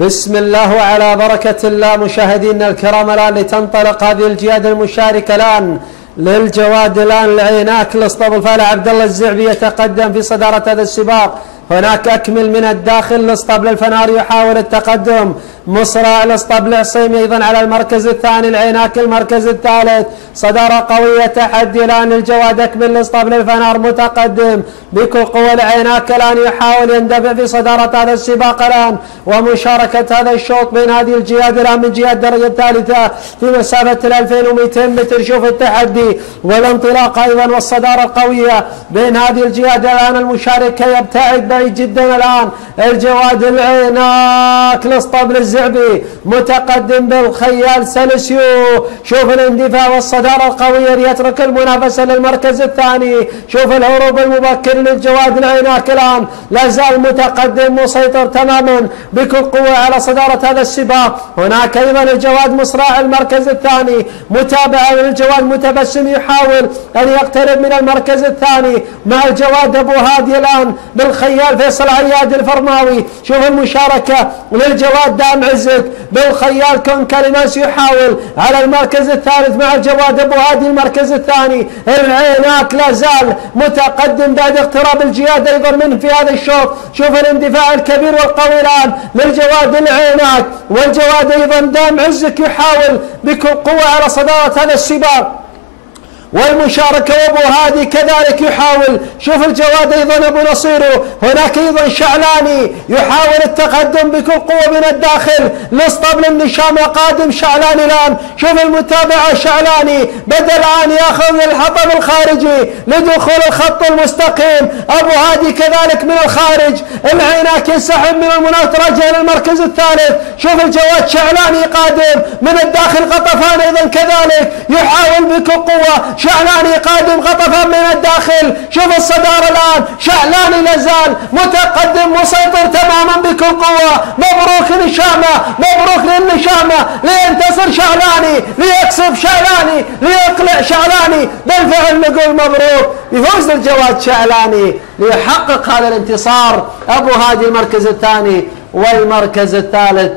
بسم الله وعلى بركة الله. مشاهدينا الكرام، الآن لتنطلق هذه الجياد المشاركة الآن للجواد العيناك لاسطبل فالح عبد الله الزعبي يتقدم في صدارة هذا السباق. هناك أكمل من الداخل لاسطبل الفنار يحاول التقدم، مصرع لاسطبل عصيم أيضا على المركز الثاني، العيناك المركز الثالث. صدارة قوية، تحدي الآن للجواد أكمل لاسطبل الفنار متقدم بكل قوة. العيناك الآن يحاول يندفع في صدارة هذا السباق الآن، ومشاركة هذا الشوط بين هذه الجياد الآن من جهة الدرجة الثالثة في مسافة 2200 متر. شوف التحدي والانطلاق أيضا والصدارة القوية بين هذه الجياد الآن. المشاركة يبتعد بعيد جدا الآن الجواد العيناك لاسطبل الزعبي متقدم بالخيال سلسيو. شوف الاندفاع والصدارة القوية ليترك المنافسة للمركز الثاني. شوف الهروب المبكر للجواد العيناك الآن، لا زال متقدم مسيطر تماما بكل قوة على صدارة هذا السباق. هناك أيضا الجواد مصراع المركز الثاني، متابعة للجواد متبسم يحاول أن يقترب من المركز الثاني مع الجواد أبو هادي الآن بالخيال فيصل عياد الفرماوي. شوف المشاركة للجواد دام عزت بالخيال كونكاليناس يحاول على المركز الثالث مع الجواد أبو هادي المركز الثاني. العيناك لا زال متقدم بعد اقتراب الجياد أيضا منه في هذا الشوط. شوف الاندفاع الكبير والقوي الآن للجواد العيناك، والجواد أيضا دام عزت يحاول بكل قوة على صدارة هذا السباق، والمشاركة وابو هادي كذلك يحاول. شوف الجواد ايضا ابو نصيرو. هناك ايضا شعلاني يحاول التقدم بكل قوة من الداخل لاسطبل النشامة قادم شعلاني الان. شوف المتابعة، شعلاني بدأ الان ياخذ الحطم الخارجي لدخول الخط المستقيم. ابو هادي كذلك من الخارج. العيناك ينسحب من المناطرة للمركز الثالث. شوف الجواد شعلاني قادم من الداخل، غطفان ايضا كذلك يحاول بكل قوة. شعلاني قادم، غطفان من الداخل. شوف الصدارة الآن، شعلاني لازال متقدم مسيطر تماما بكل قوة. مبروك نشامة، مبروك للنشامة، لينتصر شعلاني، ليكسب شعلاني، ليقلع شعلاني. بالفعل نقول مبروك، يفوز الجواد شعلاني ليحقق هذا الانتصار. أبو هادي المركز الثاني والمركز الثالث.